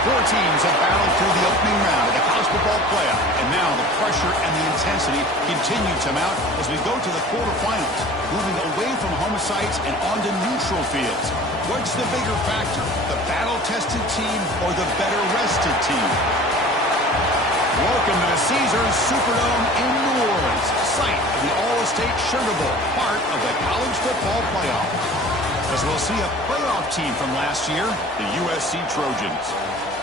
Four teams have battled through the opening round of the college football playoff, and now the pressure and the intensity continue to mount as we go to the quarterfinals, moving away from home sites and onto neutral fields. What's the bigger factor, the battle-tested team or the better-rested team? Welcome to the Caesars Superdome in New Orleans, site of the All-State Sugar Bowl, part of the college football playoff. As we'll see a playoff team from last year, the USC Trojans,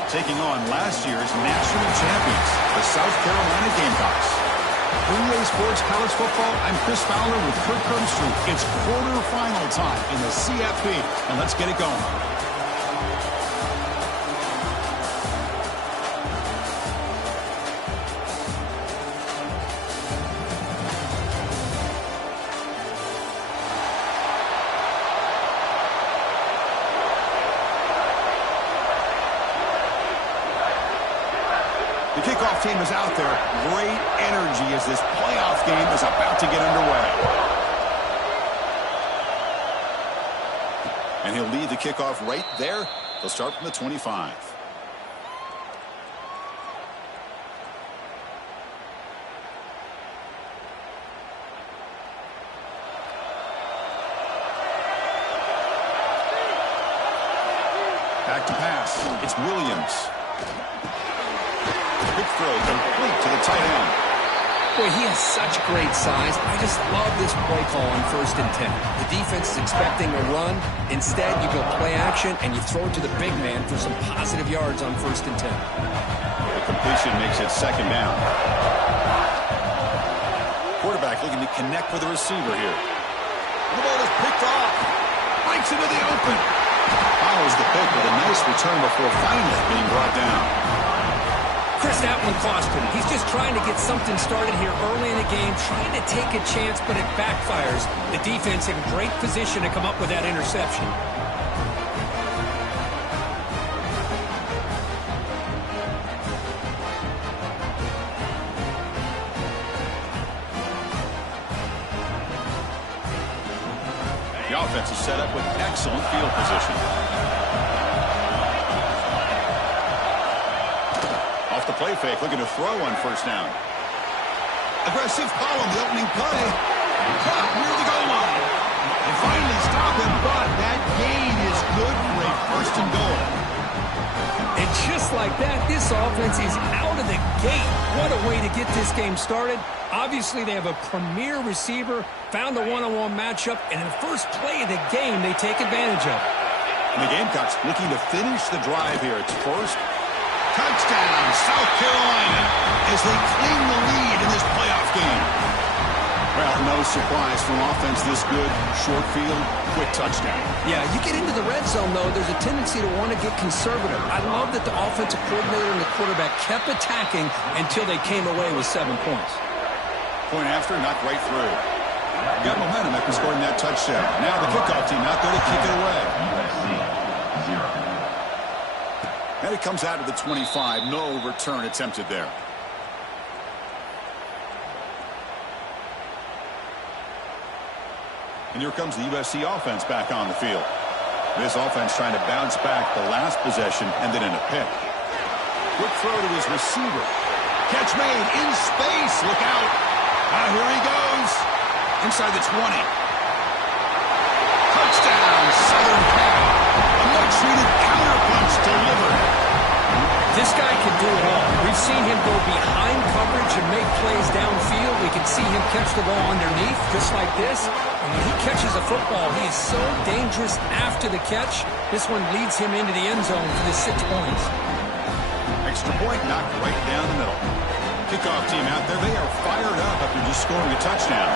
taking on last year's national champions, the South Carolina Gamecocks. For EA Sports College Football, I'm Chris Fowler with Kirk Herbstreit. It's quarterfinal time in the CFP, and let's get it going. The kickoff team is out there. Great energy as this playoff game is about to get underway. And he'll lead the kickoff right there. They'll start from the 25. Back to pass. It's Williams. Quick throw complete to the tight end. Boy, he has such great size. I just love this play call on 1st and 10. The defense is expecting a run. Instead, you go play action, and you throw it to the big man for some positive yards on 1st and 10. The completion makes it 2nd down. Quarterback looking to connect with the receiver here. The ball is picked off. Breaks into the open. Follows the pick with a nice return before finally being brought down. Chris, that one cost him. He's just trying to get something started here early in the game, trying to take a chance, but it backfires. The defense in great position to come up with that interception. The offense is set up with excellent field position. The play fake, looking to throw on 1st down. Aggressive call on the opening play. Caught near the goal line. They finally stop him, but that gain is good for a 1st and goal. And just like that, this offense is out of the gate. What a way to get this game started. Obviously, they have a premier receiver, found a one-on-one matchup, and in the first play of the game, they take advantage of it. And the Gamecocks looking to finish the drive here. It's 1st. Touchdown, South Carolina, as they claim the lead in this playoff game. Well, no surprise from offense this good. Short field, quick touchdown. Yeah, you get into the red zone, though, there's a tendency to want to get conservative. I love that the offensive coordinator and the quarterback kept attacking until they came away with 7 points. Point after, knocked right through. Got momentum after scoring that touchdown. Now the kickoff team out there to kick it away. And it comes out of the 25. No return attempted there. And here comes the USC offense back on the field. This offense trying to bounce back the last possession and then in a pick. Quick throw to his receiver. Catch made in space. Look out. Here he goes. Inside the 20. Touchdown, Southern Cal. A much-needed counterpunch delivered. This guy can do it all. We've seen him go behind coverage and make plays downfield. We can see him catch the ball underneath, just like this. And when he catches a football, he is so dangerous after the catch. This one leads him into the end zone for the 6 points. Extra point knocked right down the middle. Kickoff team out there, they are fired up after just scoring a touchdown.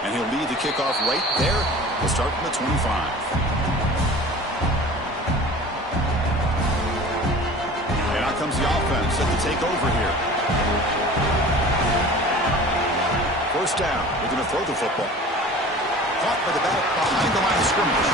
And he'll lead the kickoff right there. We'll start from the 25. And out comes the offense set to take over here. 1st down. They're going to throw the football. Caught by the back behind the line of scrimmage.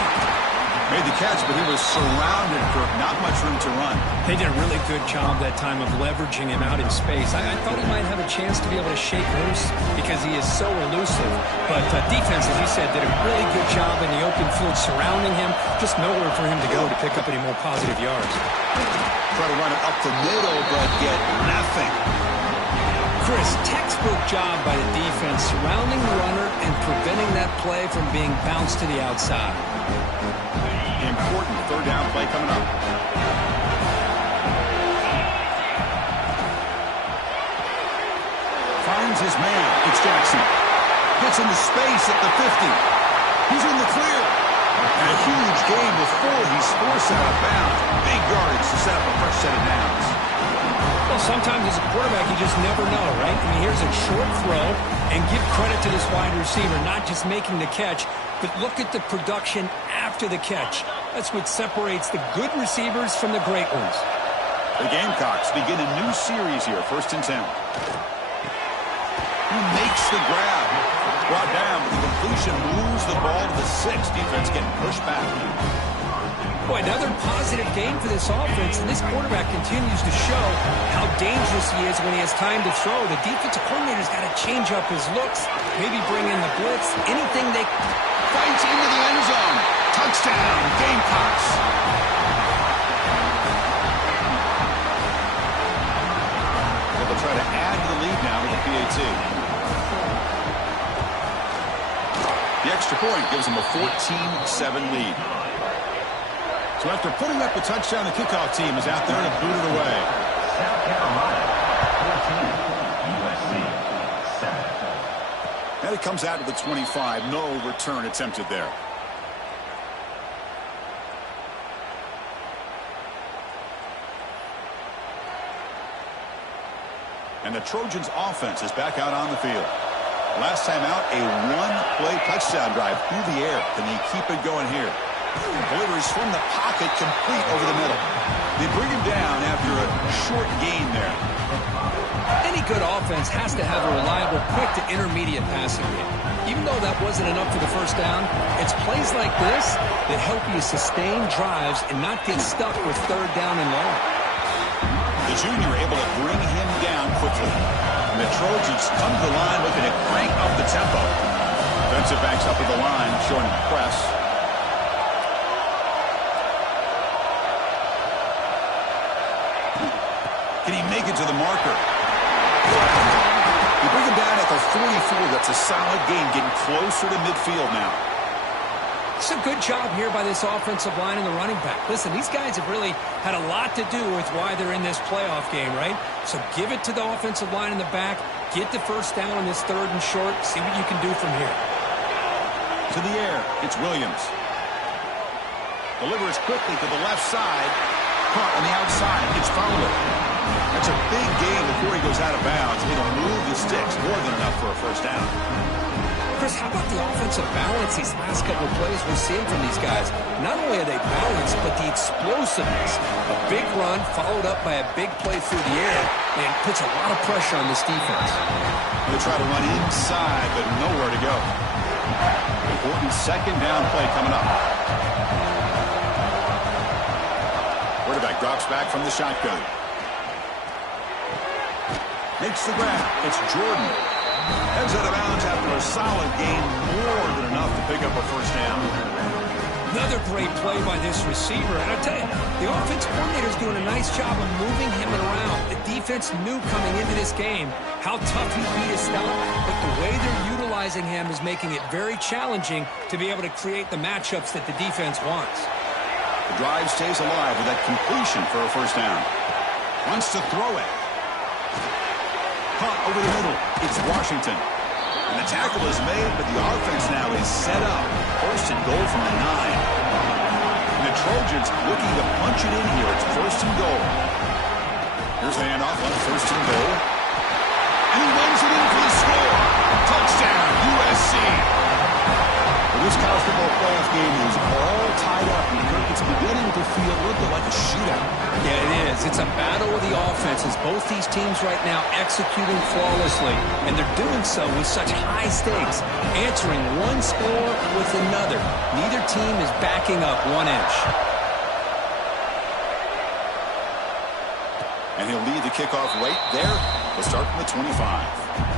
Made the catch, but he was surrounded for not much room to run. They did a really good job that time of leveraging him out in space. I thought he might have a chance to be able to shake loose because he is so elusive. But defense, as you said, did a really good job in the open field surrounding him. Just nowhere for him to go to pick up any more positive yards. Try to run it up the middle, but get nothing. Chris, textbook job by the defense surrounding the runner and preventing that play from being bounced to the outside. Important third down play coming up. Finds his man. It's Jackson. Gets into space at the 50. He's in the clear. And a huge gain before he's forced out of bounds. Big yardage to set up a fresh set of downs. Well, sometimes as a quarterback, you just never know, right? I mean, here's a short throw, and give credit to this wide receiver, not just making the catch, but look at the production after the catch. That's what separates the good receivers from the great ones. The Gamecocks begin a new series here, 1st and 10. He makes the grab. Brought down, but the completion moves the ball to the 6. Defense getting pushed back. Boy, another positive game for this offense, and this quarterback continues to show how dangerous he is when he has time to throw. The defensive coordinator's got to change up his looks, maybe bring in the blitz, anything they... Fights into the end zone. Touchdown, Gamecocks. They'll try to add to the lead now with the PAT. The extra point gives them a 14-7 lead. So after putting up a touchdown, the kickoff team is out there to boot it away. South Carolina, 14, USC, 7. And it comes out to the 25. No return attempted there. And the Trojans' offense is back out on the field. Last time out, a one-play touchdown drive through the air. Can they keep it going here? Delivers from the pocket, complete over the middle. They bring him down after a short gain there. Any good offense has to have a reliable, quick to intermediate passing game. Even though that wasn't enough for the first down, it's plays like this that help you sustain drives and not get stuck with 3rd down and long. The junior able to bring him down quickly. And the Trojans come to the line looking to crank up the tempo. Defensive backs up at the line, showing a press. Can he make it to the marker? You bring him down at the 44. That's a solid gain, getting closer to midfield now. It's a good job here by this offensive line and the running back. Listen, these guys have really had a lot to do with why they're in this playoff game, right? So give it to the offensive line in the back. Get the first down on this 3rd and short. See what you can do from here. To the air, it's Williams. Delivers quickly to the left side. Caught on the outside. It's Fowler. That's a big gain before he goes out of bounds. It'll move the sticks more than enough for a first down. Chris, how about the offensive balance these last couple of plays we're seeing from these guys? Not only are they balanced, but the explosiveness. A big run followed up by a big play through the air, and puts a lot of pressure on this defense. They try to run inside, but nowhere to go. Important 2nd down play coming up. Quarterback drops back from the shotgun. Makes the grab. It's Jordan. Heads out of bounds after a solid gain, more than enough to pick up a first down. Another great play by this receiver. And I'll tell you, the offense coordinator's doing a nice job of moving him around. The defense knew coming into this game how tough he'd be to stop, but the way they're utilizing him is making it very challenging to be able to create the matchups that the defense wants. The drive stays alive with that completion for a first down. Wants to throw it. Caught over the middle. It's Washington. And the tackle is made, but the offense now is set up. 1st and goal from the 9. And the Trojans looking to punch it in here. It's 1st and goal. Here's the handoff on 1st and goal. And he runs it in for the score. Touchdown, USC. Well, this college football playoff game is all tied up in the Kirkwood's beginning to feel a little bit like a shootout. Yeah, it is. It's a battle of the offenses. Both these teams right now executing flawlessly, and they're doing so with such high stakes, answering one score with another. Neither team is backing up 1 inch. And he'll lead the kickoff right there. We'll start from the 25.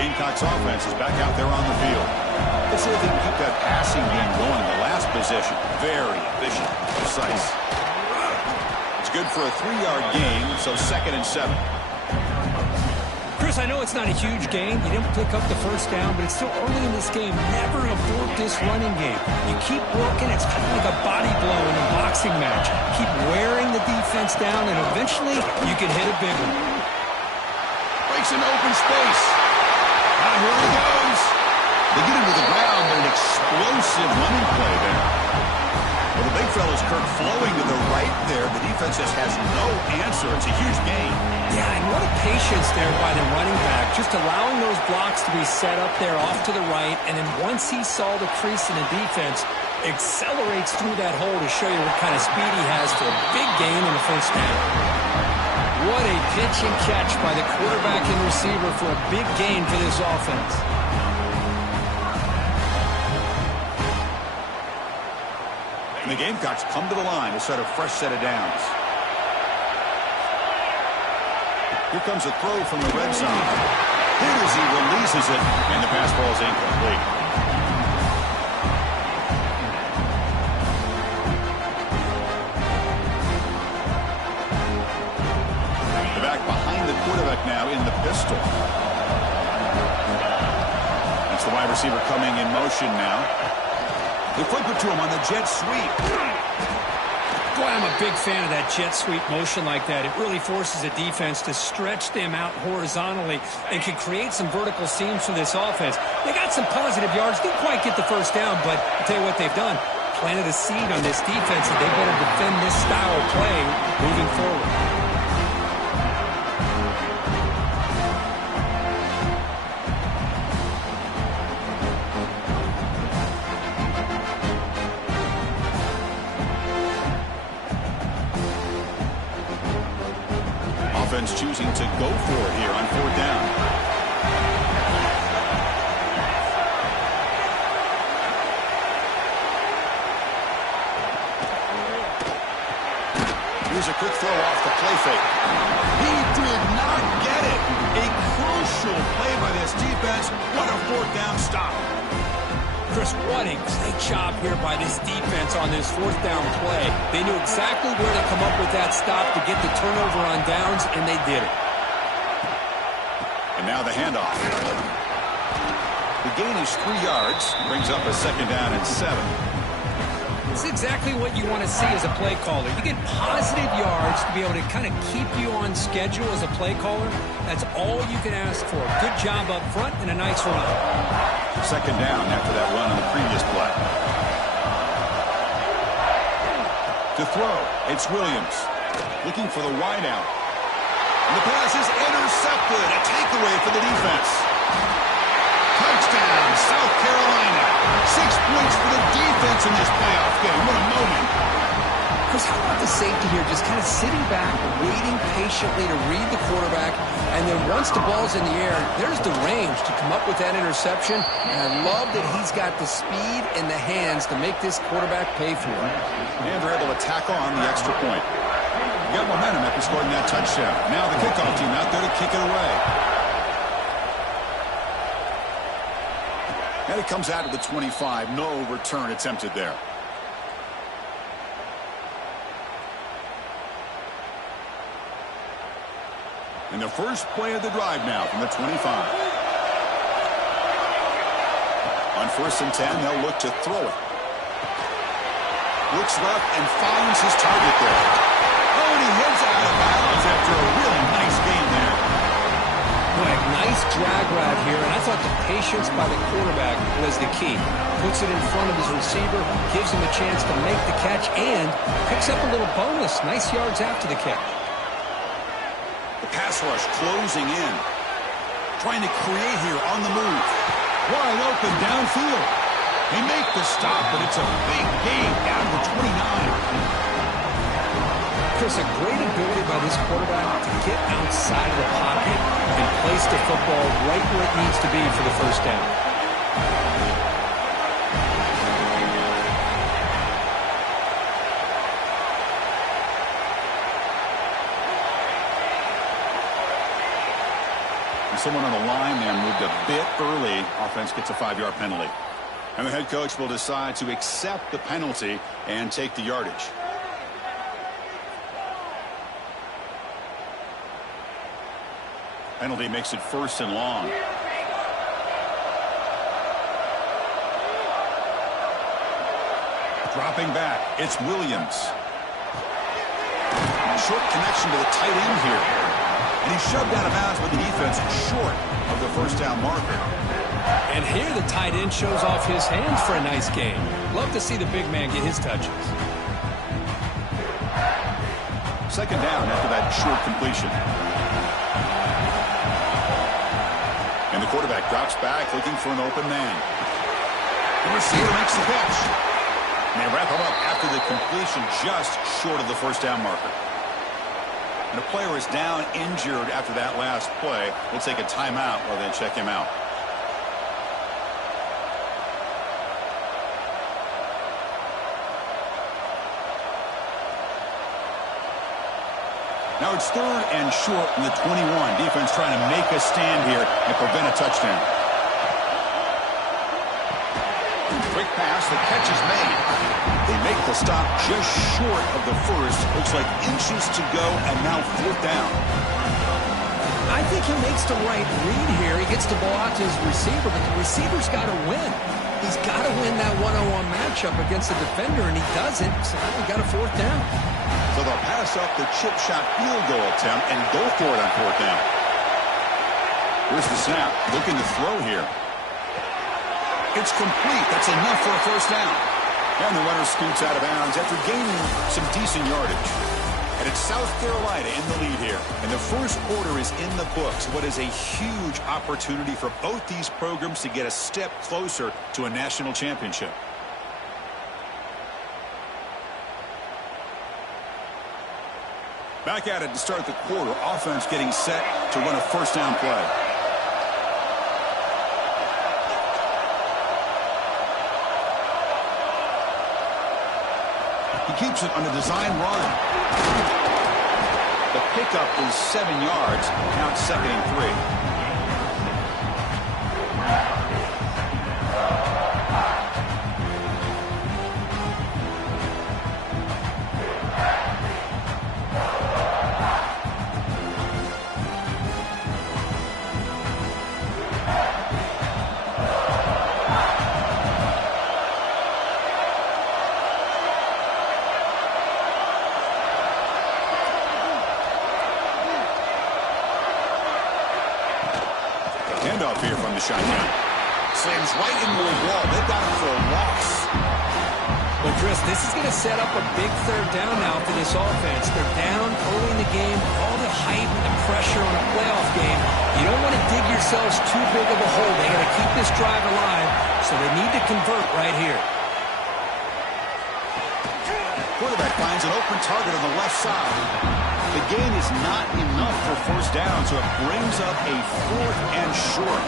Gamecocks offense is back out there on the field. Let's see if they can keep that passing game going. The last possession, very efficient, precise. It's good for a 3-yard gain, so 2nd and 7. Chris, I know it's not a huge gain. You didn't pick up the first down, but it's still early in this game. Never abort this running game. You keep working. It's kind of like a body blow in a boxing match. Keep wearing the defense down, and eventually you can hit a big one. Breaks an open space. Now here he goes. They get him to the ground, but an explosive running play there. Well, the big fella's Kirk flowing to the right there. The defense just has no answer. It's a huge gain. Yeah, and what a patience there by the running back. Just allowing those blocks to be set up there off to the right. And then once he saw the crease in the defense, accelerates through that hole to show you what kind of speed he has for a big gain in the first down. What a pitch and catch by the quarterback and receiver for a big gain for this offense. And the Gamecocks come to the line to set a fresh set of downs. Here comes a throw from the red zone. Hit as he releases it, and the pass ball is incomplete. Quarterback now in the pistol. That's the wide receiver coming in motion now. They flip it to him on the jet sweep. Boy, I'm a big fan of that jet sweep motion like that. It really forces a defense to stretch them out horizontally and can create some vertical seams for this offense. They got some positive yards. Didn't quite get the first down, but I'll tell you what they've done. Planted a seed on this defense that they better defend this style of play moving forward. Choosing to go for it here on 4th down. Here's a quick throw off the play fake. He did not get it. A crucial play by this defense. What a 4th down stop. Chris, what a great job here by this defense on this 4th down play. They knew exactly where to come up with that stop to get the turnover on downs, and they did it. And now the handoff. The gain is 3 yards. Brings up a 2nd down and 7. It's exactly what you want to see as a play caller. You get positive yards to be able to kind of keep you on schedule as a play caller. That's all you can ask for. Good job up front and a nice run. 2nd down after that run on the previous play. To throw, it's Williams. Looking for the wideout. And the pass is intercepted. A takeaway for the defense. Touchdown, South Carolina. 6 points for the defense in this playoff game. What a moment. Chris, how about the safety here? Just kind of sitting back, waiting patiently to read the quarterback. And then once the ball's in the air, there's the range to come up with that interception. And I love that he's got the speed and the hands to make this quarterback pay for it. And they're able to tack on the extra point. Got momentum after scoring that touchdown. Now the kickoff team out there to kick it away. And it comes out of the 25. No return attempted there. And the first play of the drive now from the 25. On 1st and 10, they'll look to throw it. Looks left and finds his target there. Oh, and he heads out of bounds after a really nice game there. Boy, nice drag route here, and I thought the patience by the quarterback was the key. Puts it in front of his receiver, gives him a chance to make the catch, and picks up a little bonus. Nice yards after the catch. The pass rush closing in. Trying to create here on the move. Wide open downfield. They make the stop, but it's a big gain down to 29. Chris, a great ability by this quarterback to get outside of the pocket and place the football right where it needs to be for the first down. Someone on the line there moved a bit early. Offense gets a 5-yard penalty. And the head coach will decide to accept the penalty and take the yardage. Penalty makes it 1st and long. Dropping back, it's Williams. Short connection to the tight end here. And he's shoved out of bounds with the defense short of the first down marker. And here the tight end shows off his hands for a nice game. Love to see the big man get his touches. 2nd down after that short completion. And the quarterback drops back looking for an open man. The receiver makes the catch. And they wrap him up after the completion just short of the first down marker. And a player is down injured after that last play. We'll take a timeout while they check him out. Now it's 3rd and short in the 21. Defense trying to make a stand here and prevent a touchdown. Quick pass, the catch is made. They make the stop just short of the first. Looks like inches to go, and now 4th down. I think he makes the right read here. He gets the ball out to his receiver, but the receiver's got to win. He's got to win that one-on-one matchup against the defender, and he doesn't, so he got a 4th down. So they'll pass up the chip shot field goal attempt and go for it on 4th down. Here's the snap, looking to throw here. It's complete. That's enough for a 1st down. And the runner scoots out of bounds after gaining some decent yardage. And it's South Carolina in the lead here. And the first quarter is in the books. What is a huge opportunity for both these programs to get a step closer to a national championship. Back at it to start the quarter. Offense getting set to run a 1st down play. He keeps it on a design run. The pickup is 7 yards. Count 2nd and 3. Handoff here from the shotgun. Slams right into a wall. They've got him for a loss. Well, Chris, this is going to set up a big 3rd down now for this offense. They're down early in the game. All the hype and the pressure on a playoff game. You don't want to dig yourselves too big of a hole. They got to keep this drive alive, so they need to convert right here. Quarterback finds an open target on the left side. The gain is not enough for 1st down, so it brings up a 4th and short.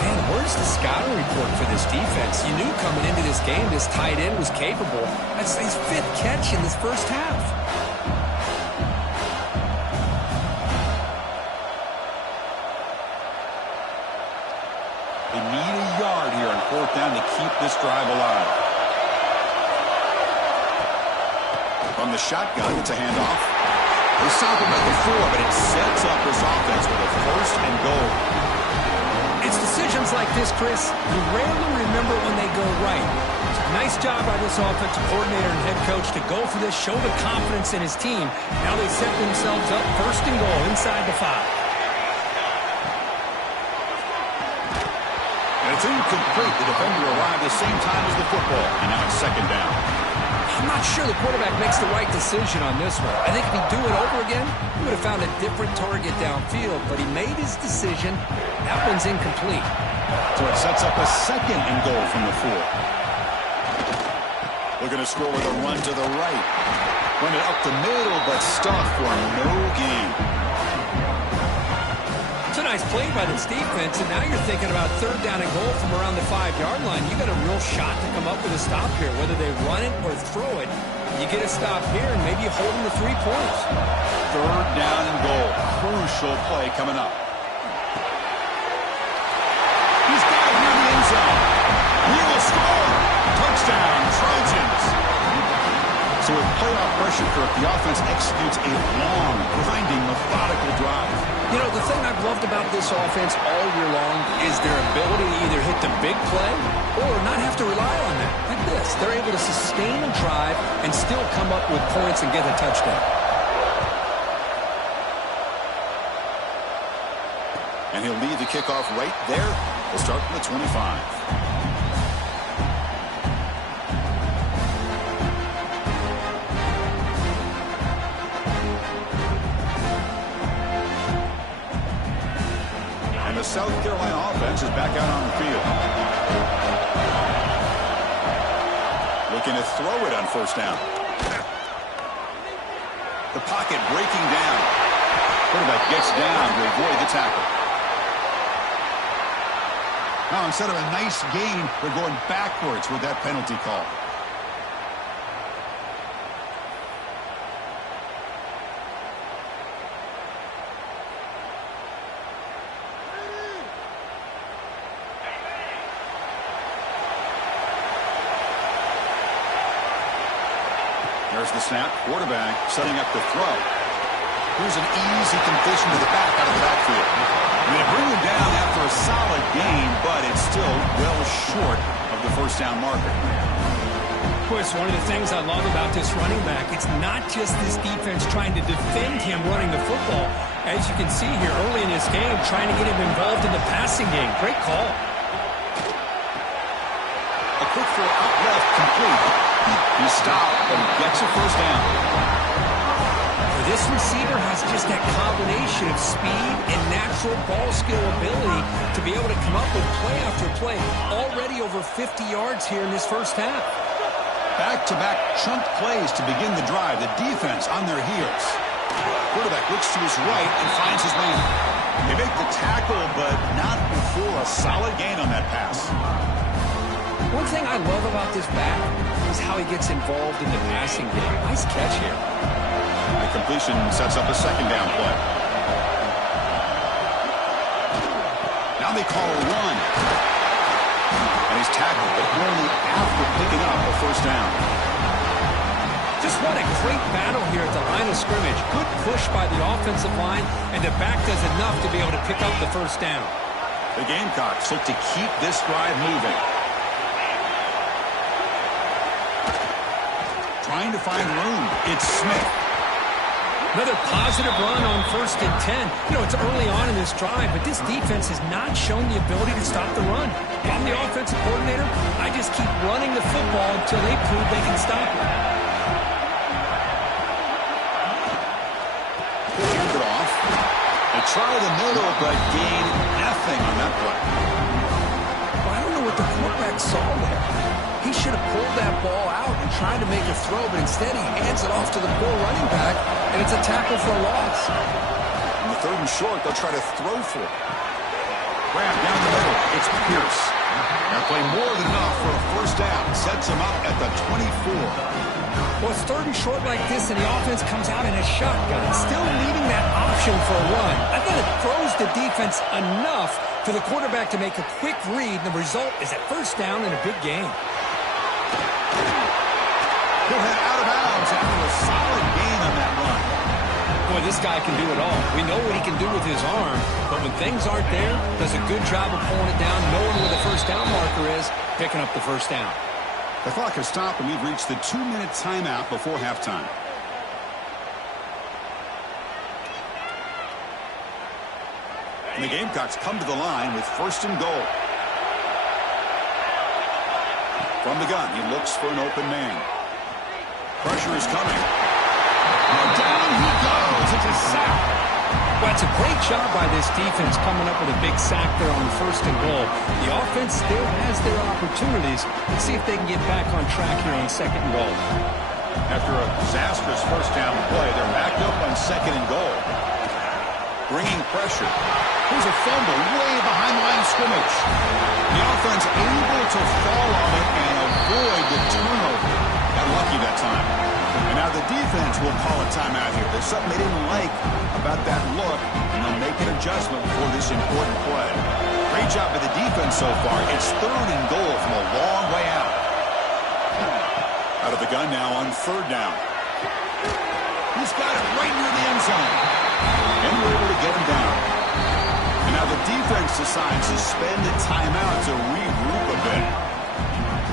Man, where's the scouting report for this defense? You knew coming into this game this tight end was capable. That's his 5th catch in this first half. They need a yard here on 4th down to keep this drive alive. From the shotgun, it's a handoff. They stop him at the 4, but it sets up this offense with a 1st and goal. It's decisions like this, Chris, you rarely remember when they go right. It's a nice job by this offensive coordinator and head coach to go for this, show the confidence in his team. Now they set themselves up 1st and goal inside the 5. And it's incomplete. The defender arrived the same time as the football, and now it's 2nd down. I'm not sure the quarterback makes the right decision on this one. I think if he'd do it over again, he would have found a different target downfield, but he made his decision. That one's incomplete. So it sets up a 2nd and goal from the 4. Looking to score with a run to the right. Run it up the middle, but stuffed for no gain. It's a nice play by this defense, and now you're thinking about 3rd down and goal from around the 5-yard line. You got a real shot to come up with a stop here, whether they run it or throw it. You get a stop here, and maybe you hold them to 3 points. 3rd down and goal. Crucial play coming up. He's got it near the end zone. He will score. Touchdown, Trojans. So with playoff pressure for it, the offense executes a long, grinding, methodical drive. You know, the thing I've loved about this offense all year long is their ability to either hit the big play or not have to rely on that. Like this. They're able to sustain a drive and still come up with points and get a touchdown. And he'll lead the kickoff right there. We'll start from the 25. The South Carolina offense is back out on the field. Looking to throw it on 1st down. The pocket breaking down. Quarterback gets down to avoid the tackle. Now, instead of a nice gain, they're going backwards with that penalty call. There's the snap. Quarterback setting up the throw. Here's an easy completion to the back out of the backfield. They bring him down after a solid gain, but it's still well short of the 1st down marker. Of course, one of the things I love about this running back, it's not just this defense trying to defend him running the football. As you can see here early in this game, trying to get him involved in the passing game. Great call. A quick throw out left, complete. He stopped, but he gets a 1st down. This receiver has just that combination of speed and natural ball skill ability to be able to come up with play after play. Already over 50 yards here in this 1st half. Back-to-back chunk plays to begin the drive. The defense on their heels. Quarterback looks to his right and finds his man. They make the tackle, but not before a solid gain on that pass. One thing I love about this back is how he gets involved in the passing game. Nice catch here. The completion sets up a 2nd down play. Now they call a run. And he's tackled, but only after picking up a 1st down. Just what a great battle here at the line of scrimmage. Good push by the offensive line, and the back does enough to be able to pick up the 1st down. The Gamecocks look to keep this drive moving. Trying to find room. It's Smith. Another positive run on 1st and 10. You know, it's early on in this drive, but this defense has not shown the ability to stop the run. If I'm the offensive coordinator, I just keep running the football until they prove they can stop it. Hand it off. They try the middle, but gain nothing on that play. Well, I don't know what the quarterback saw there. He should have pulled that ball out and tried to make a throw, but instead he hands it off to the poor running back, and it's a tackle for a loss. On the 3rd and short, they'll try to throw for it. Grab down the middle. It's Pierce. They'll play more than enough for a 1st down. Sets him up at the 24. Well, it's 3rd and short like this, and the offense comes out in a shotgun, still leaving that option for a run. I thought it throws the defense enough for the quarterback to make a quick read, and the result is a 1st down and a big gain. He'll head out of bounds after a solid gain on that run. Boy, this guy can do it all. We know what he can do with his arm, but when things aren't there, does a good job of pulling it down, knowing where the 1st down marker is, picking up the 1st down. The clock has stopped, and we've reached the 2-minute timeout before halftime. And the Gamecocks come to the line with 1st and goal. From the gun, he looks for an open man. Pressure is coming. And down he goes. It's a sack. Well, it's a great job by this defense coming up with a big sack there on 1st and goal. The offense still has their opportunities. Let's see if they can get back on track here on 2nd and goal. After a disastrous 1st down play, they're backed up on 2nd and goal. Bringing pressure. Here's a fumble way behind the line of scrimmage. The offense able to fall on it and avoid the turnover. Got lucky that time. And now the defense will call a timeout here. There's something they didn't like about that look, and they'll make an adjustment for this important play. Great job by the defense so far. It's 3rd and goal from a long way out. Out of the gun now on 3rd down. He's got it right near the end zone. And we're able to get him down. And now the defense decides to spend a timeout to regroup a bit.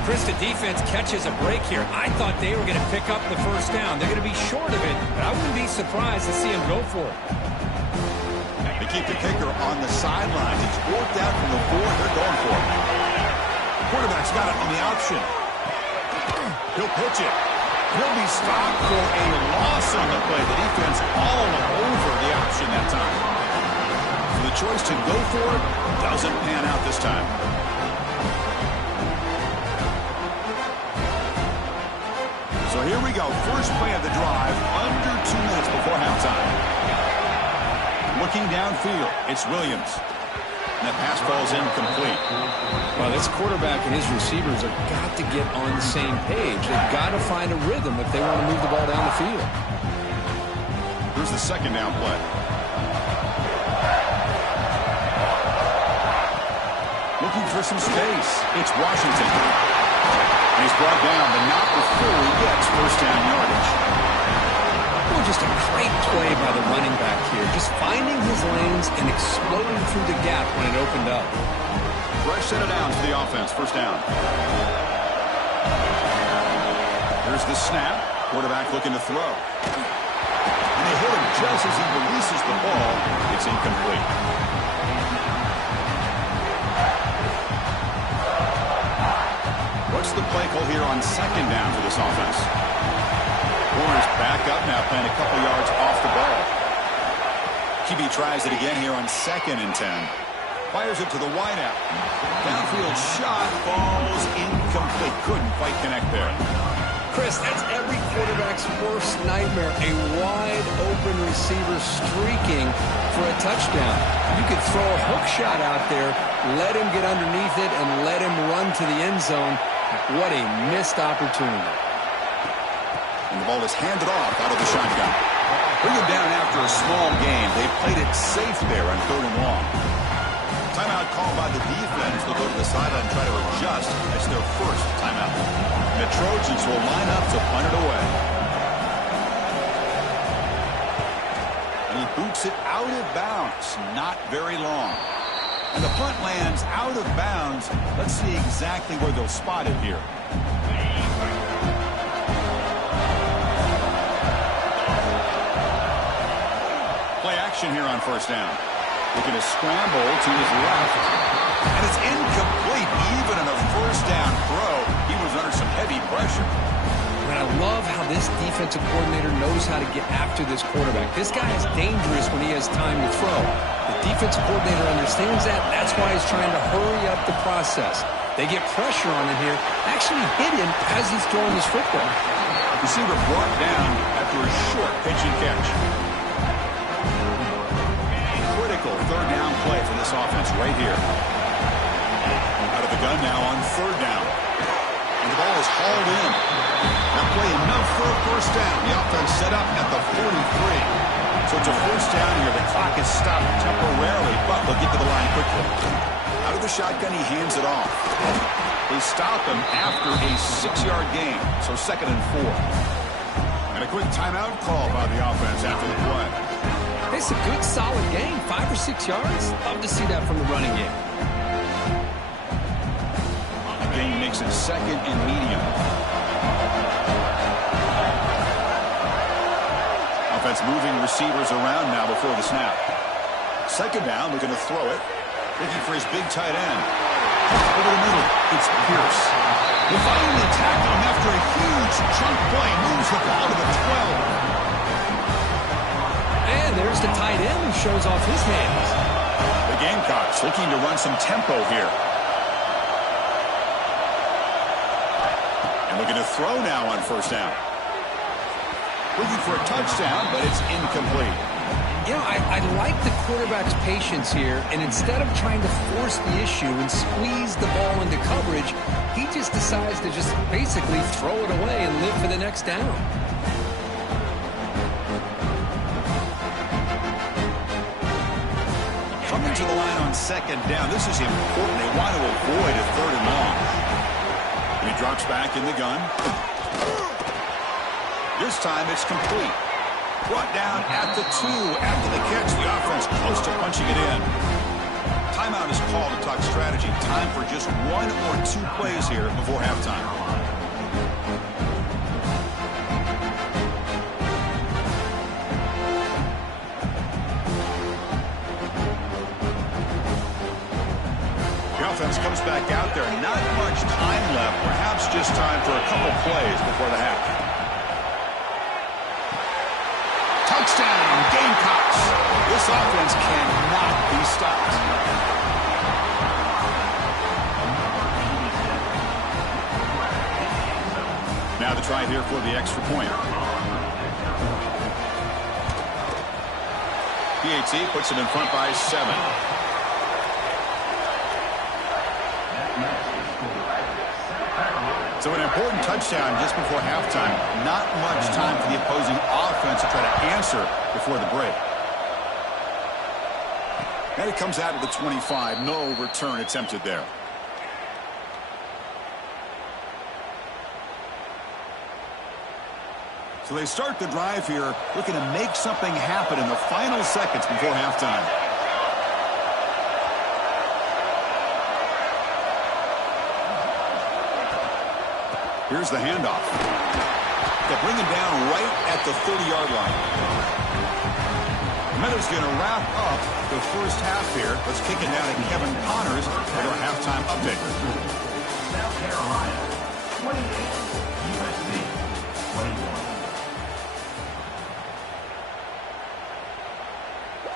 Chris, the defense catches a break here. I thought they were going to pick up the 1st down. They're going to be short of it, but I wouldn't be surprised to see them go for it. They keep the kicker on the sidelines. He's 4th out from the 4. They're going for it. Quarterback's got it on the option. He'll pitch it. He'll be stopped for a loss on the play. The defense all over the option that time. So the choice to go for it doesn't pan out this time. So here we go. First play of the drive, under 2 minutes before halftime. Looking downfield, it's Williams. And that pass falls incomplete. Well, this quarterback and his receivers have got to get on the same page. They've got to find a rhythm if they want to move the ball down the field. Here's the 2nd down play. Looking for some space. It's Washington. And he's brought down, but not before he gets 1st down yardage. Oh, just a great play by the running back here. Just finding his lanes and exploding through the gap when it opened up. Fresh set of downs for the offense. 1st down. Here's the snap. Quarterback looking to throw. And they hit him just as he releases the ball. It's incomplete. What's the play call here on 2nd down for this offense? Warner's back up now, playing a couple yards off the ball. QB tries it again here on 2nd and 10. Fires it to the wideout. Downfield shot falls incomplete. Couldn't quite connect there. Chris, that's every quarterback's worst nightmare. A wide open receiver streaking for a touchdown. You could throw a hook shot out there, let him get underneath it, and let him run to the end zone. What a missed opportunity. And the ball is handed off out of the shotgun. Bring him down after a small gain. They played it safe there on 3rd and long. Timeout called by the defense. They'll go to the sideline and try to adjust. That's their 1st timeout. And the Trojans will line up to punt it away. And he boots it out of bounds. Not very long. And the punt lands out of bounds. Let's see exactly where they'll spot it here. Play action here on 1st down. Looking to scramble to his left. And it's incomplete. Even in a 1st down throw, he was under some heavy pressure. And I love how this defensive coordinator knows how to get after this quarterback. This guy is dangerous when he has time to throw. The defensive coordinator understands that. That's why he's trying to hurry up the process. They get pressure on him here. Actually hit him as he's throwing his football. Receiver brought down after a short pitch and catch. Critical 3rd down play for this offense right here. Out of the gun now on 3rd down. And the ball is hauled in. Now play enough for a 1st down. The offense set up at the 43. So it's a 1st down here. The clock is stopped temporarily, but they'll get to the line quickly. Out of the shotgun, he hands it off. They stop him after a 6-yard gain. So 2nd and 4. And a quick timeout call by the offense after the play. It's a good, solid game. 5 or 6 yards. Love to see that from the running game. The game makes it 2nd and medium. Offense moving receivers around now before the snap. 2nd down, looking to throw it. Looking for his big tight end. Over the middle, it's Pierce. They finally tackle him after a huge chunk play. Moves the ball to the 12. And there's the tight end who shows off his hands. The Gamecocks looking to run some tempo here. And looking to throw now on first down. Looking for a touchdown, but it's incomplete. You know, I like the quarterback's patience here, and instead of trying to force the issue and squeeze the ball into coverage, he just decides to just basically throw it away and live for the next down. Coming to the line on second down. This is important. They want to avoid a third and long. And he drops back in the gun. This time it's complete. Brought down at the 2 after the catch. The offense close to punching it in. Timeout is called to talk strategy. Time for just 1 or 2 plays here before halftime. The offense comes back out there. Not much time left. Perhaps just time for a couple plays before the half. Touchdown, Gamecocks. This offense cannot be stopped. Now the try here for the extra point. PAT puts them in front by 7. So an important touchdown just before halftime. Not much time for the opposing offense to try to answer before the break. And it comes out of the 25. No return attempted there. So they start the drive here, looking to make something happen in the final seconds before halftime. Here's the handoff. They'll bring him down right at the 30-yard line. Miller's going to wrap up the first half here. Let's kick it down to Kevin Connors for our halftime update. South Carolina, 28, USC, 21.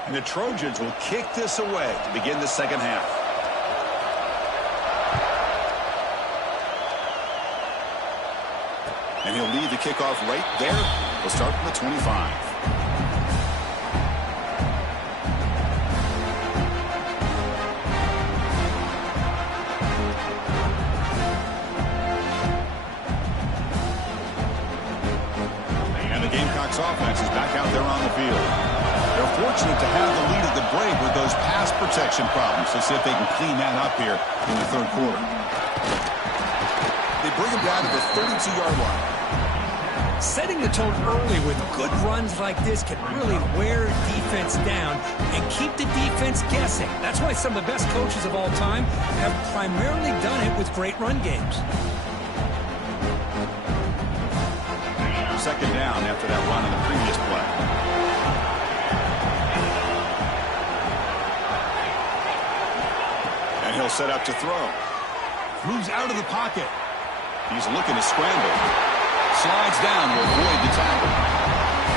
And the Trojans will kick this away to begin the second half. And he'll lead the kickoff right there. We'll start from the 25. And the Gamecocks offense is back out there on the field. They're fortunate to have the lead at the break with those pass protection problems. Let's see if they can clean that up here in the third quarter. They bring him down to the 32-yard line. Setting the tone early with good runs like this can really wear defense down and keep the defense guessing. That's why some of the best coaches of all time have primarily done it with great run games. Second down after that run on the previous play. And he'll set up to throw. Moves out of the pocket. He's looking to scramble. Slides down to avoid the tackle.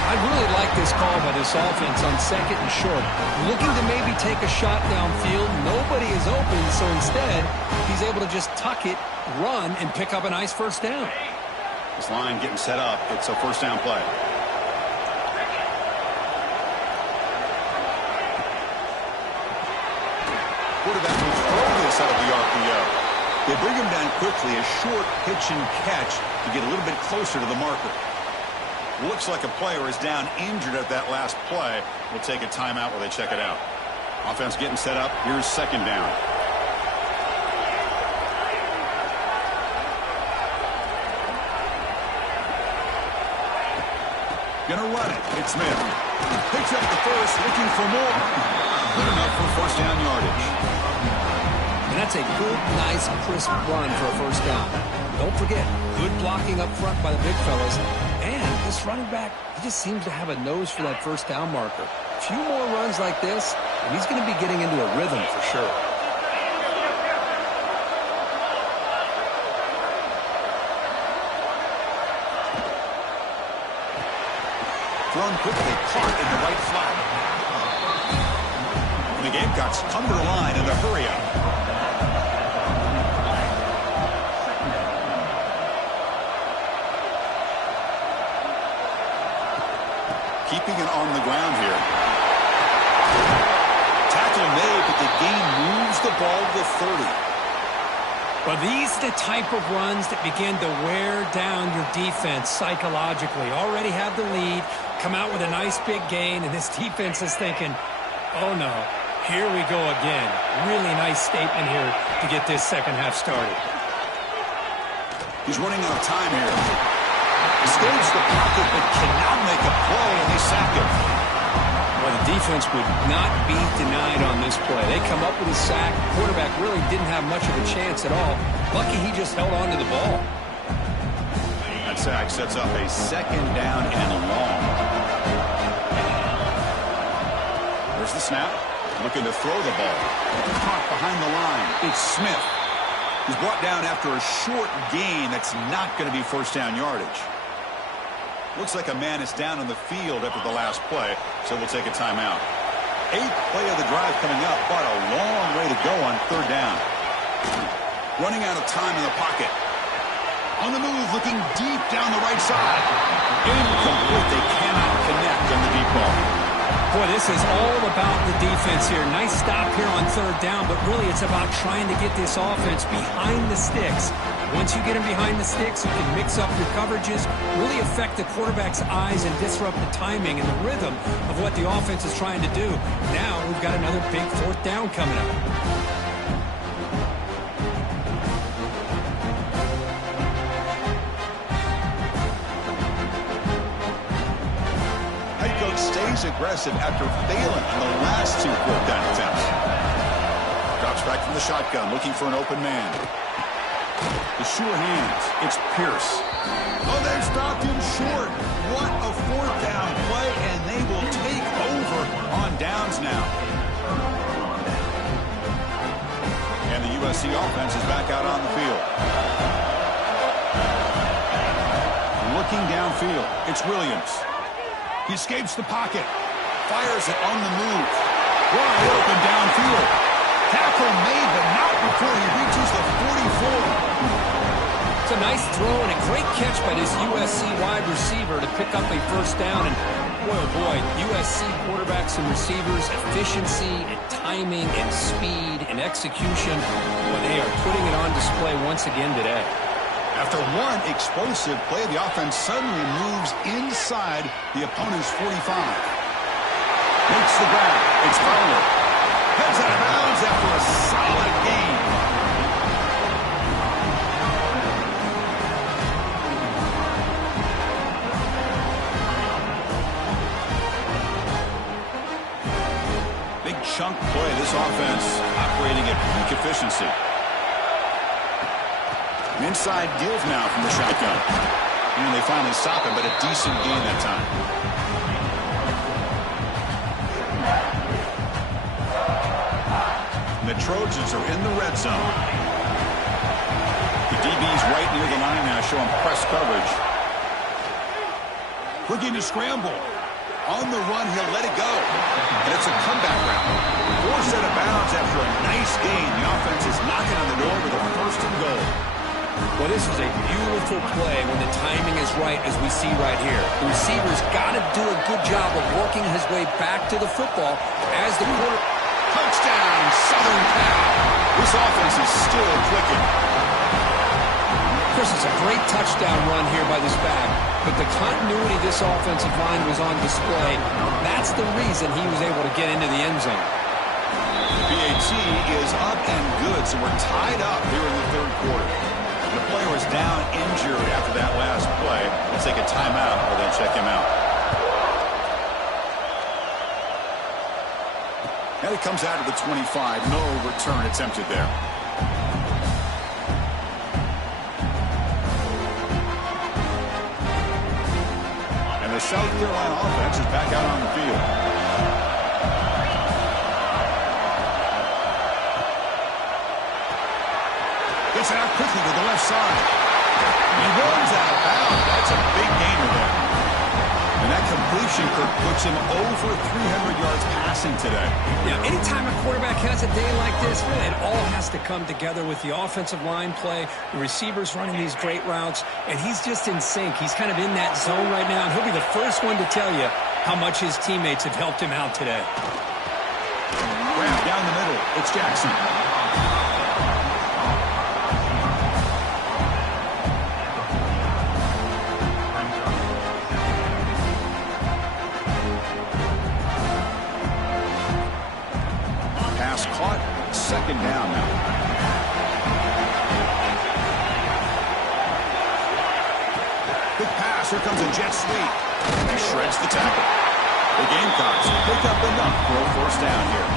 I really like this call by this offense on second and short. Looking to maybe take a shot downfield. Nobody is open, so instead, he's able to just tuck it, run, and pick up a nice first down. This line getting set up. It's a first down play. Quarterback will throw this out of the RPO. They bring him down quickly, a short pitch and catch to get a little bit closer to the marker. Looks like a player is down injured at that last play. We'll take a timeout while they check it out. Offense getting set up. Here's second down. Gonna run it. It's Smith. Picks up the first, looking for more. Good enough for first down yardage. And that's a good, nice, crisp run for a first down. Don't forget, good blocking up front by the big fellas. And this running back, he just seems to have a nose for that first down marker. A few more runs like this, and he's going to be getting into a rhythm for sure. Thrown quickly, caught in the right flat. the Gamecocks come to the line in the hurry-up. Keeping it on the ground here. Tackle made, but the gain moves the ball to the 30. Well, these are the type of runs that begin to wear down your defense psychologically. Already have the lead, come out with a nice big gain, and this defense is thinking, oh no, here we go again. Really nice statement here to get this second half started. He's running out of time here. Escapes the pocket, but cannot make a play, and they sack him. Well, the defense would not be denied on this play. They come up with a sack. Quarterback really didn't have much of a chance at all. Lucky he just held on to the ball. That sack sets up a second down and long. There's the snap. Looking to throw the ball. Caught behind the line. It's Smith. He's brought down after a short gain that's not going to be first down yardage. Looks like a man is down on the field after the last play, so we'll take a timeout. 8th play of the drive coming up, but a long way to go on third down. Running out of time in the pocket. On the move, looking deep down the right side. Incomplete. They cannot connect on the deep ball. Boy, this is all about the defense here. Nice stop here on third down, but really it's about trying to get this offense behind the sticks. Once you get them behind the sticks, you can mix up your coverages, really affect the quarterback's eyes and disrupt the timing and the rhythm of what the offense is trying to do. Now we've got another big fourth down coming up. Head coach stays aggressive after failing on the last 2 fourth down attempts. Drops back from the shotgun, looking for an open man. The sure hands. It's Pierce. Oh, they've stopped him short. What a fourth down play, and they will take over on downs now. And the USC offense is back out on the field. Looking downfield. It's Williams. He escapes the pocket. Fires it on the move. Wide open downfield. Tackle made, but not before he reaches the 44. It's a nice throw and a great catch by this USC wide receiver to pick up a first down. And boy, oh boy, USC quarterbacks and receivers, efficiency and timing and speed and execution. Boy, they are putting it on display once again today. After one explosive play, the offense suddenly moves inside the opponent's 45. Makes the grab. It's Fowler. Heads out of bounds after a solid gain. Big chunk play. This offense operating at peak efficiency. An inside give now from the shotgun. And they finally stop him, but a decent gain that time. The Trojans are in the red zone. The DB's right near the line now, showing press coverage. Looking to scramble. On the run, he'll let it go. And it's a comeback route. Forced out of bounds after a nice gain. The offense is knocking on the door with a first and goal. Well, this is a beautiful play when the timing is right, as we see right here. The receiver's got to do a good job of working his way back to the football as the quarter... Touchdown, Southern Cal. This offense is still clicking. Chris, it's a great touchdown run here by this back, but the continuity of this offensive line was on display. That's the reason he was able to get into the end zone. The PAT is up and good, so we're tied up here in the third quarter. The player is down injured after that last play. Let's take a timeout or they'll check him out. And it comes out of the 25. No return attempted there. And the South Carolina offense is back out on the field. Gets it out quickly to the left side. He runs out of bounds. That's a big gainer there. And that completion reception, Kirk, puts him over 300 yards passing today. Yeah, anytime a quarterback has a day like this, really, it all has to come together with the offensive line play, the receivers running these great routes, and he's just in sync. He's kind of in that zone right now, and he'll be the first one to tell you how much his teammates have helped him out today. Grab down the middle. It's Jackson. Pass caught. Second down now. Quick pass. Here comes a jet sweep. He shreds the tackle. The Gamecocks pick up enough for a first down here.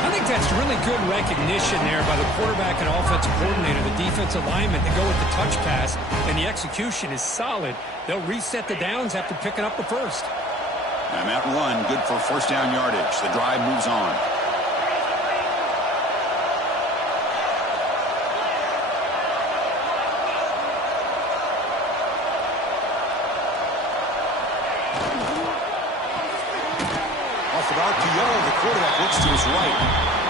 I think that's really good recognition there by the quarterback and offensive coordinator, the defensive lineman, to go with the touch pass, and the execution is solid. They'll reset the downs after picking up the first. And that run, good for first down yardage. The drive moves on. The quarterback looks to his right.